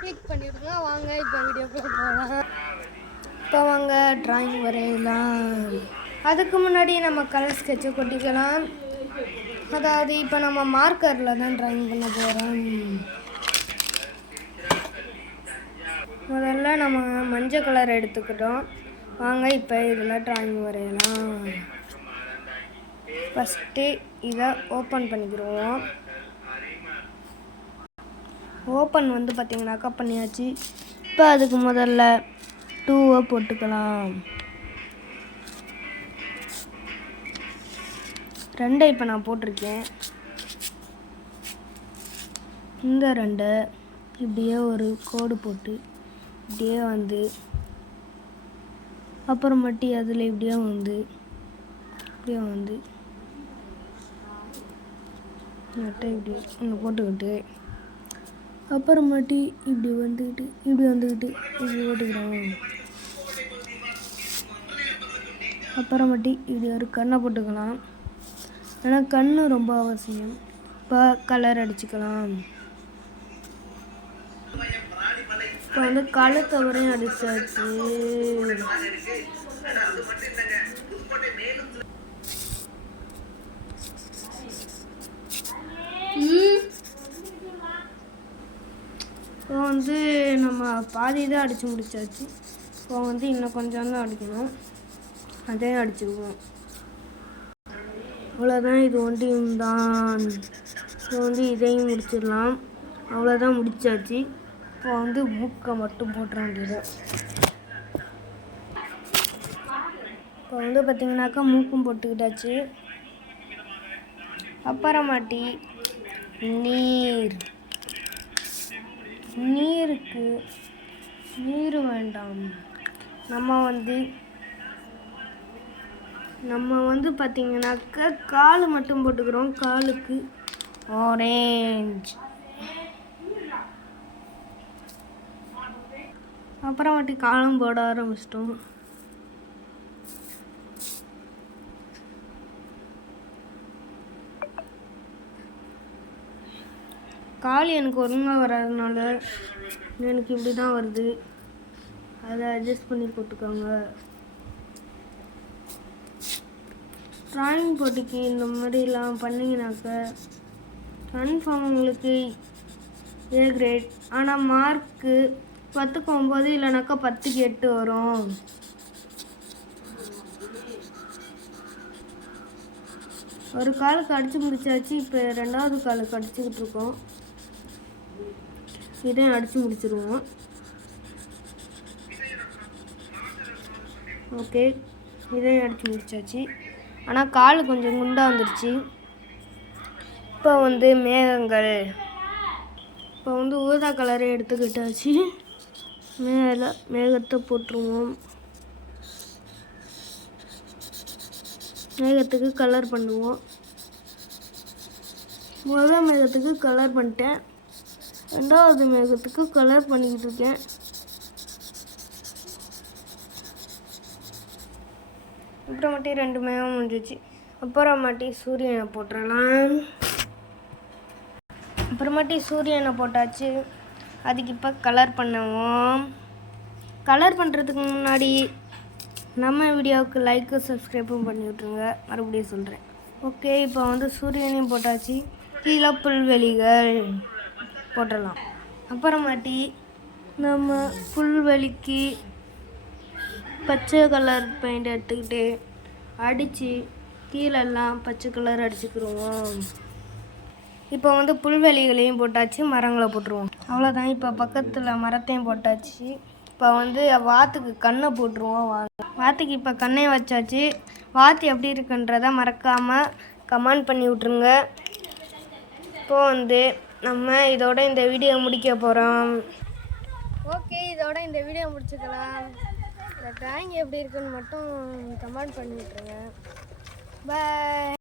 Click பண்ணிவிடுங்க. வாங்க இப்போ வீடியோக்குள்ள போகலாம். இப்போ வாங்க ட்ராயிங் வரையலாம். அதுக்கு முன்னாடி நம்ம கலர் ஸ்கெட்சை கொட்டிக்கலாம். அதாவது இப்போ நம்ம மார்க்கரில் தான் ட்ராயிங் பண்ண போகிறோம். முதல்ல நம்ம மஞ்சள் கலர் எடுத்துக்கிட்டோம். வாங்க இப்போ இதில் ட்ராயிங் வரையலாம். ஃபஸ்ட்டு இதை ஓப்பன் பண்ணிக்கிடுவோம். ஓப்பன் வந்து பார்த்திங்கனாக்கா பண்ணியாச்சு. இப்போ அதுக்கு முதல்ல 2 போட்டுக்கலாம். 2 இப்போ நான் போட்டிருக்கேன். இந்த 2 இப்படியே ஒரு கோடு போட்டு இப்படியே வந்து அப்புறமேட்டி அதில் இப்படியே வந்து நட்டை இப்படி ஒன்று போட்டுக்கிட்டு அப்புறமாட்டி இப்படி வந்துக்கிட்டு இப்படி போட்டுக்கிறோம். அப்புறமாட்டி இப்படி ஒரு கண்ணை போட்டுக்கலாம். ஏன்னா கண் ரொம்ப அவசியம். இப்போ கலர் அடிச்சுக்கலாம். இப்போ வந்து கழுத்தை வரையும் அடிச்சாச்சு. இப்போ வந்து நம்ம பாதி தான் அடித்து முடிச்சாச்சு. இப்போ வந்து இன்னும் கொஞ்சம் தான் அடிக்கணும். அதையும் அடிச்சுக்குவோம். அவ்வளோதான், இது ஒன்றையும் தான். இப்போ வந்து இதையும் முடிச்சிடலாம். அவ்வளோதான், முடிச்சாச்சு. இப்போ வந்து மூக்கை மட்டும் போட்டுற வேண்டியது. இப்போ வந்து பார்த்திங்கனாக்கா மூக்கும் போட்டுக்கிட்டாச்சு. அப்புறமாட்டி நீருக்கு நீர் வேண்டாம். நம்ம வந்து பார்த்திங்கனாக்கா கால் மட்டும் போட்டுக்கிறோம். காலுக்கு ஆரேஞ்ச். அப்புறமாட்டி காலம் போட ஆரம்பிச்சிட்டோம். கால் எனக்கு ஒழுங்கா வராதனால எனக்கு இப்படி தான் வருது. அதை அட்ஜஸ்ட் பண்ணி போட்டுக்கோங்க. ட்ராயிங் போட்டிக்கு இந்த மாதிரிலாம் பண்ணிங்கனாக்க கன்ஃபார்ம் உங்களுக்கு A கிரேட். ஆனால் மார்க்கு 10க்கு 9 இல்லைனாக்கா 10க்கு 8 வரும். ஒரு காலுக்கு அடித்து முடிச்சாச்சு. இப்போ 2வது காலுக்கு அடிச்சுக்கிட்டு இருக்கோம். இதையும் அடித்து முடிச்சிருவோம். ஓகே, இதையும் அடித்து முடிச்சாச்சு. ஆனால் கால் கொஞ்சம் குண்டாக வந்துடுச்சு. இப்போ வந்து மேகங்கள். இப்போ வந்து ஊதா கலரே எடுத்துக்கிட்டாச்சு. மேலே மேகத்தை போட்டுருவோம். மேகத்துக்கு கலர் பண்ணுவோம். முதல் மேகத்துக்கு கலர் பண்ணிட்டேன். 2வது மேகத்துக்கு கலர் பண்ணிக்கிட்டு இருக்கேன். அப்புறமாட்டி 2 மேகம் முடிஞ்சிச்சு. அப்புறமாட்டி சூரியனை போட்டுடலாம். அப்புறமாட்டி சூரியனை போட்டாச்சு. அதுக்கு இப்போ கலர் பண்ணுவோம். கலர் பண்ணுறதுக்கு முன்னாடி நம்ம வீடியோவுக்கு லைக்கு சப்ஸ்கிரைபும் பண்ணி விட்ருங்க. மறுபடியும் சொல்கிறேன். ஓகே, இப்போ வந்து சூரியனையும் போட்டாச்சு. கீழே புல்வெளிகள் போட்டுடலாம். அப்புறமாட்டி நம்ம புல்வெளிக்கு பச்சை கலர் பெயிண்ட் எடுத்துக்கிட்டு அடித்து கீழெல்லாம் பச்சை கலர் அடிச்சுக்கிடுவோம். இப்போ வந்து புல்வெளிகளையும் போட்டாச்சு. மரங்களை போட்டுருவோம். அவ்வளோதான். இப்போ பக்கத்தில் மரத்தையும் போட்டாச்சு. இப்போ வந்து வாத்துக்கு கண்ணை போட்டுருவோம். வாத்துக்கு இப்போ கண்ணையும் வச்சாச்சு. வாத்து எப்படி இருக்குன்றதை மறக்காமல் கமெண்ட் பண்ணி விட்ருங்க. இப்போ வந்து நம்ம இதோட இந்த வீடியோ முடிக்க போகிறோம். ஓகே, இதோட இந்த வீடியோ முடிச்சுக்கலாம். இந்த ட்ராயிங் எப்படி இருக்குன்னு மட்டும் கமெண்ட் பண்ணி விட்ருங்க. பாய்.